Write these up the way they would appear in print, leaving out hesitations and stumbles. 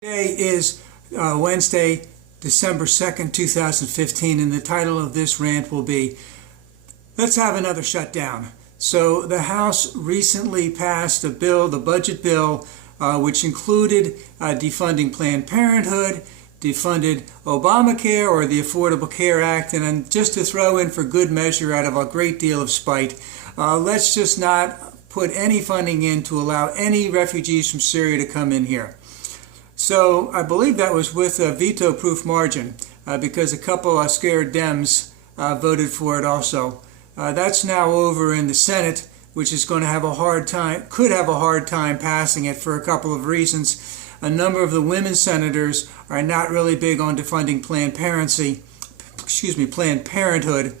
Today is Wednesday, December 2nd, 2015, and the title of this rant will be, Let's Have Another Shutdown. So the House recently passed a bill, the budget bill, which included defunding Planned Parenthood, defunded Obamacare or the Affordable Care Act, and just to throw in for good measure out of a great deal of spite, let's just not put any funding in to allow any refugees from Syria to come in here. So I believe that was with a veto-proof margin because a couple of scared Dems voted for it also. That's now over in the Senate, which is going to have a hard time, could have a hard time passing it for a couple of reasons. A number of the women senators are not really big on defunding Planned Parenthood,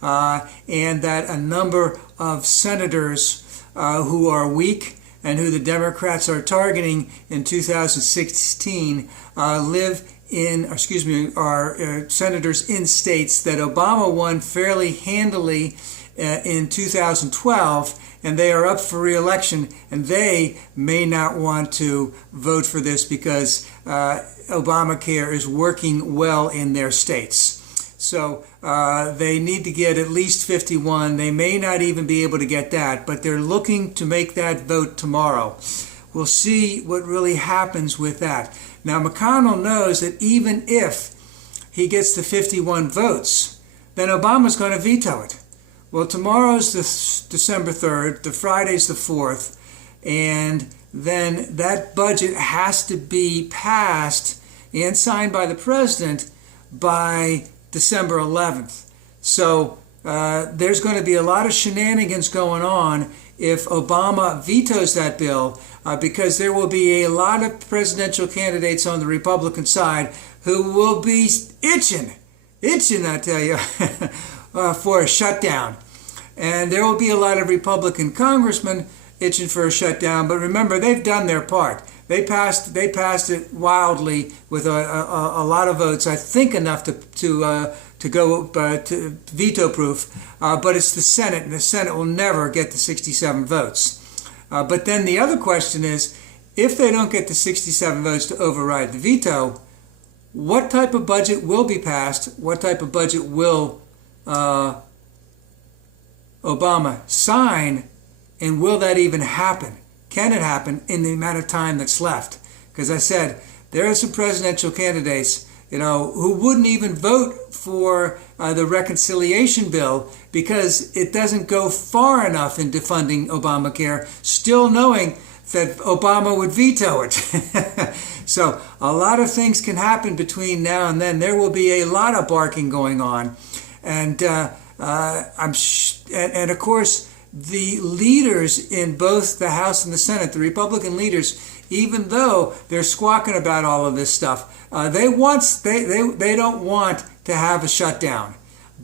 and that a number of senators who are weak and who the Democrats are targeting in 2016 are senators in states that Obama won fairly handily in 2012, and they are up for re-election, and they may not want to vote for this because Obamacare is working well in their states. So they need to get at least 51. They may not even be able to get that, but they're looking to make that vote tomorrow. We'll see what really happens with that. Now, McConnell knows that even if he gets the 51 votes, then Obama's going to veto it. Well, tomorrow's the December 3rd, the Friday's the 4th, and then that budget has to be passed and signed by the president by December 11th. So there's going to be a lot of shenanigans going on if Obama vetoes that bill because there will be a lot of presidential candidates on the Republican side who will be itching, I tell you, for a shutdown. And there will be a lot of Republican congressmen itching for a shutdown, but remember, they've done their part. They passed it wildly with a lot of votes. I think enough to go to veto-proof. But it's the Senate, and the Senate will never get the 67 votes. But then the other question is, if they don't get the 67 votes to override the veto, what type of budget will be passed? What type of budget will Obama sign? And will that even happen? Can it happen in the amount of time that's left? Because I said, there are some presidential candidates, who wouldn't even vote for the reconciliation bill because it doesn't go far enough in defunding Obamacare, still knowing that Obama wod veto it. So a lot of things can happen between now and then. There will be a lot of barking going on. And and of course, the leaders in both the House and the Senate, the Republican leaders, even though they're squawking about all of this stuff, they don't want to have a shutdown.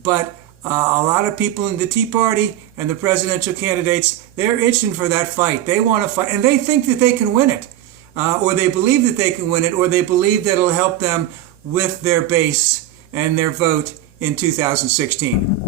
But a lot of people in the Tea Party and the presidential candidates, they're itching for that fight. They want to fight, and they think that they can win it, or they believe that they can win it, or they believe that it'll help them with their base and their vote in 2016.